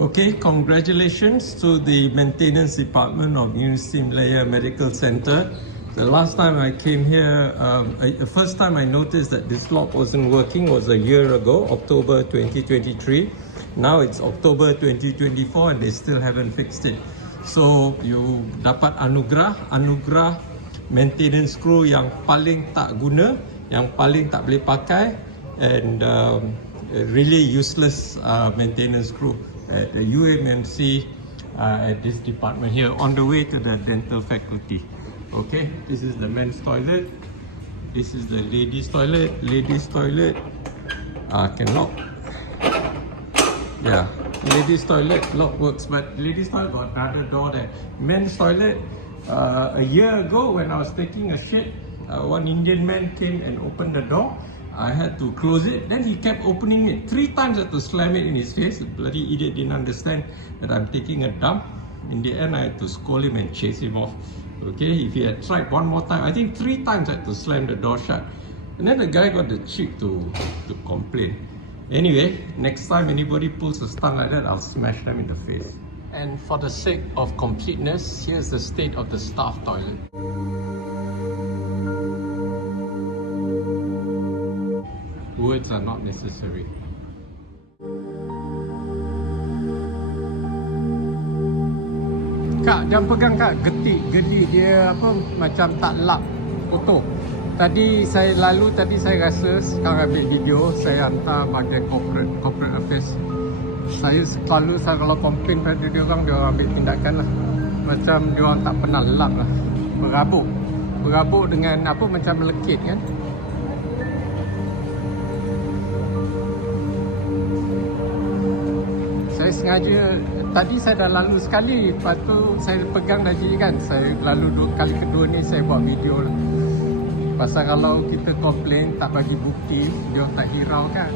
Okay, congratulations to the maintenance department of University Malaya Medical Center. The last time I came here, the first time I noticed that this lock wasn't working was a year ago, October 2023. Now it's October 2024 and they still haven't fixed it. So you dapat anugerah maintenance crew yang paling tak guna, yang paling tak boleh pakai, and really useless maintenance crew at the UMMC at this department here on the way to the dental faculty. Okay, this is the men's toilet. This is the ladies' toilet. Ladies' toilet can lock. Yeah, ladies' toilet lock works, but ladies' toilet got another door there. Men's toilet. A year ago, when I was taking a shit, one Indian man came and opened the door. I had to close it. Then he kept opening it 3 times. I had to slam it in his face. The bloody idiot didn't understand that I'm taking a dump. In the end, I had to scold him and chase him off. Okay, if he had tried one more time, I think 3 times I had to slam the door shut. And then the guy got the cheek to complain. Anyway, next time anybody pulls a stunt like that, I'll smash them in the face. And for the sake of completeness, here's the state of the staff toilet. Words are not necessary. Kak, jangan pegang kak, gedi dia apa macam tak lap kotor. Tadi saya rasa sekarang ambil video, saya hantar bagian corporate affairs. Saya kalau komplain pada dia orang ambil tindakan lah. Macam dia orang tak pernah lap lah. Berabuk dengan apa macam melekit kan. Saya sengaja, tadi saya dah lalu sekali, lepas tu saya pegang lagi kan. Saya lalu kali kedua ni saya buat video lah. Pasal kalau kita komplain tak bagi bukti, dia tak hirau kan.